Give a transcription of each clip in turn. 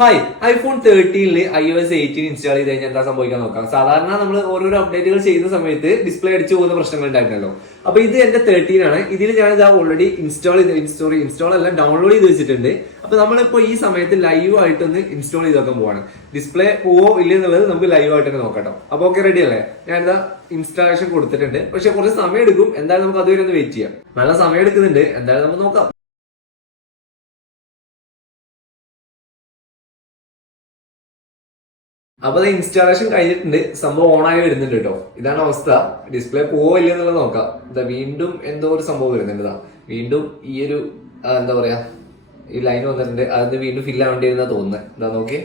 Hi, iPhone 13 iOS 18 install ചെയ്ത് കഴിഞ്ഞാൽ എന്താ സംഭവിക്കാൻ നോക്കാം. സാധാരണ നമ്മൾ ഓരോരോ അപ്ഡേറ്റുകൾ ചെയ്യുന്ന സമയത്ത് ഡിസ്പ്ലേ അടിച്ചു പോകുന്ന പ്രശ്നങ്ങൾ ഉണ്ടായിരുന്നല്ലോ. അപ്പൊ ഇത് എന്റെ 13 ആണ്. ഇതിൽ ഞാൻ ഇത് ഓൾറെഡി ഇൻസ്റ്റാൾ അല്ല ഡൗൺലോഡ് ചെയ്ത് വെച്ചിട്ടുണ്ട്. അപ്പൊ നമ്മളിപ്പോ ഈ സമയത്ത് ലൈവ് ആയിട്ടൊന്ന് ഇൻസ്റ്റാൾ ചെയ്ത് നോക്കാൻ പോവാണ്. ഡിസ്പ്ലേ പോവോ ഇല്ല എന്നുള്ളത് നമുക്ക് ലൈവ് ആയിട്ട് തന്നെ നോക്കാം. അപ്പൊ ഓക്കെ, റെഡി അല്ലേ? ഞാനിതാ ഇൻസ്റ്റാളേഷൻ കൊടുത്തിട്ടുണ്ട്. പക്ഷെ കുറച്ച് സമയം എടുക്കും. എന്തായാലും നമുക്ക് അതുവരെ ഒന്ന് വെയിറ്റ് ചെയ്യാം. നല്ല സമയം എടുക്കുന്നുണ്ട്. എന്തായാലും നമുക്ക് നോക്കാം. അപ്പൊ ഇൻസ്റ്റാളേഷൻ കഴിഞ്ഞിട്ടുണ്ട്. സംഭവം ഓണായി വരുന്നുണ്ട് കേട്ടോ. ഇതാണ് അവസ്ഥ. ഡിസ്പ്ലേ പോവില്ല എന്നുള്ളത് നോക്കാം. ഇതാ വീണ്ടും എന്തോ ഒരു സംഭവം വരുന്നുണ്ട്. വീണ്ടും ഈ ഒരു എന്താ പറയാ, ഈ ലൈൻ വന്നിട്ടുണ്ട്. അതിന് വീണ്ടും ഫില്ല് ആവേണ്ടിയിരുന്നാ തോന്നുന്നത്. എന്താ നോക്കി,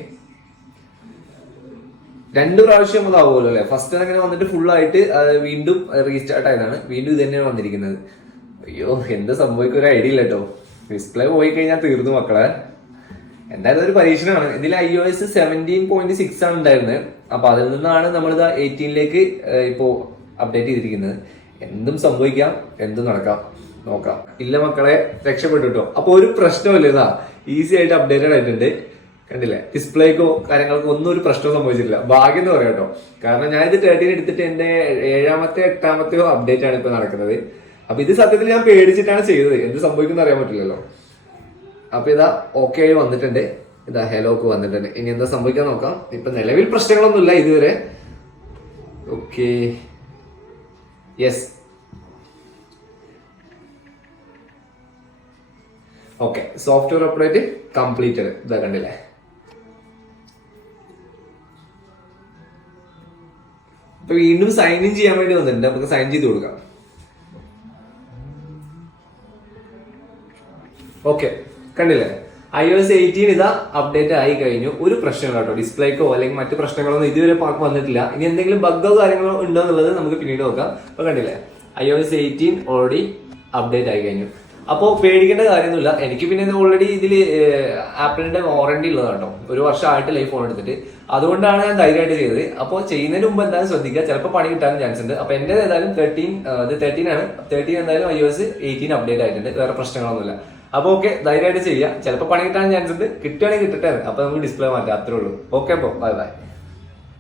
2 പ്രാവശ്യം അതാവുമല്ലോ അല്ലെ. ഫസ്റ്റ് അങ്ങനെ വന്നിട്ട് ഫുൾ ആയിട്ട് വീണ്ടും റീസ്റ്റാർട്ട് ആയതാണ്. വീണ്ടും ഇത് തന്നെയാണ് വന്നിരിക്കുന്നത്. അയ്യോ, എന്ത് സംഭവിക്കും ഒരു ഐഡിയ ഇല്ല കേട്ടോ. ഡിസ്പ്ലേ പോയി കഴിഞ്ഞാൽ തീർന്നു മക്കളെ. എന്തായാലും ഒരു പരീക്ഷണമാണ്. ഇതിൽ iOS 17.6 ആണ് ഉണ്ടായിരുന്നത്. അപ്പൊ അതിൽ നിന്നാണ് നമ്മളിത് 18ലേക്ക് ഇപ്പോ അപ്ഡേറ്റ് ചെയ്തിരിക്കുന്നത്. എന്തും സംഭവിക്കാം, എന്തും നടക്കാം. നോക്കാം. ഇല്ല മക്കളെ, രക്ഷപ്പെട്ടു കേട്ടോ. അപ്പൊ ഒരു പ്രശ്നമില്ല. ഇതാ ഈസി ആയിട്ട് അപ്ഡേറ്റഡ് ആയിട്ടുണ്ട്. കണ്ടില്ലേ? ഡിസ്പ്ലേക്കോ കാര്യങ്ങൾക്കോ ഒന്നും ഒരു പ്രശ്നവും സംഭവിച്ചിട്ടില്ല. ഭാഗ്യം എന്ന് പറയാം കേട്ടോ. കാരണം ഞാനിത് 13 എടുത്തിട്ട് എന്റെ 7ാമത്തെ 8ാമത്തെയോ അപ്ഡേറ്റ് ആണ് ഇപ്പൊ നടക്കുന്നത്. അപ്പൊ ഇത് സത്യത്തിൽ ഞാൻ പേടിച്ചിട്ടാണ് ചെയ്തത്. എന്ത് സംഭവിക്കുന്ന അറിയാൻ പറ്റില്ലല്ലോ. അപ്പൊ ഇതാ ഓക്കെ ആയി വന്നിട്ടുണ്ട്. ഇതാ ഹെലോക്ക് വന്നിട്ടുണ്ട്. ഇനി എന്താ സംഭവിക്കാൻ നോക്കാം. ഇപ്പൊ നിലവിൽ പ്രശ്നങ്ങളൊന്നുമില്ല ഇതുവരെ. Okay, yes, okay. Software update completed. ഇതാ കണ്ടില്ലേ? ഇപ്പൊ വീണ്ടും സൈൻ ഇൻ ചെയ്യാൻ വേണ്ടി വന്നിട്ടുണ്ട്. നമുക്ക് സൈൻ ചെയ്ത് കൊടുക്കാം. ഓക്കെ, കണ്ടില്ലേ? iOS 18 ഇതാ അപ്ഡേറ്റ് ആയി കഴിഞ്ഞു. ഒരു പ്രശ്നമില്ല കേട്ടോ. ഡിസ്പ്ലേക്കോ അല്ലെങ്കിൽ മറ്റു പ്രശ്നങ്ങളൊന്നും ഇതുവരെ വന്നിട്ടില്ല. ഇനി എന്തെങ്കിലും ബഗ്ഗോ കാര്യങ്ങളോ ഉണ്ടോ എന്നുള്ളത് നമുക്ക് പിന്നീട് നോക്കാം. അപ്പൊ കണ്ടില്ലേ, iOS 18 ഓൾറെഡി അപ്ഡേറ്റ് ആയി കഴിഞ്ഞു. അപ്പോൾ പേടിക്കേണ്ട കാര്യമൊന്നുമില്ല. എനിക്ക് പിന്നെ ഓൾറെഡി ഇതിൽ ആപ്പിളിന്റെ വാറണ്ടി ഉള്ളതാണ് കേട്ടോ. 1 വർഷമായിട്ടില്ല ഈ ഫോൺ എടുത്തിട്ട്. അതുകൊണ്ടാണ് ഞാൻ ധൈര്യമായിട്ട് ചെയ്തത്. അപ്പോൾ ചെയ്യുന്നതിന് മുമ്പ് എന്തായാലും ശ്രദ്ധിക്കുക. ചിലപ്പോൾ പണി കിട്ടാൻ ചാൻസ് ഉണ്ട്. അപ്പൊ എന്റെ ഏതായാലും 13 ആണ്. 13 എന്തായാലും iOS 18 അപ്ഡേറ്റ് ആയിട്ടുണ്ട്. വേറെ പ്രശ്നങ്ങളൊന്നുമില്ല. അപ്പൊ ഓക്കെ, ധൈര്യമായിട്ട് ചെയ്യാം. ചിലപ്പോൾ പണി കിട്ടാൻ ചാൻസ് ഉണ്ട്. കിട്ടുകയാണെങ്കിൽ കിട്ടട്ടെ. അപ്പൊ നമുക്ക് ഡിസ്പ്ലേ മാറ്റാം. അത്രേ ഉള്ളൂ. ഓക്കെ, അപ്പോൾ ബൈ ബൈ.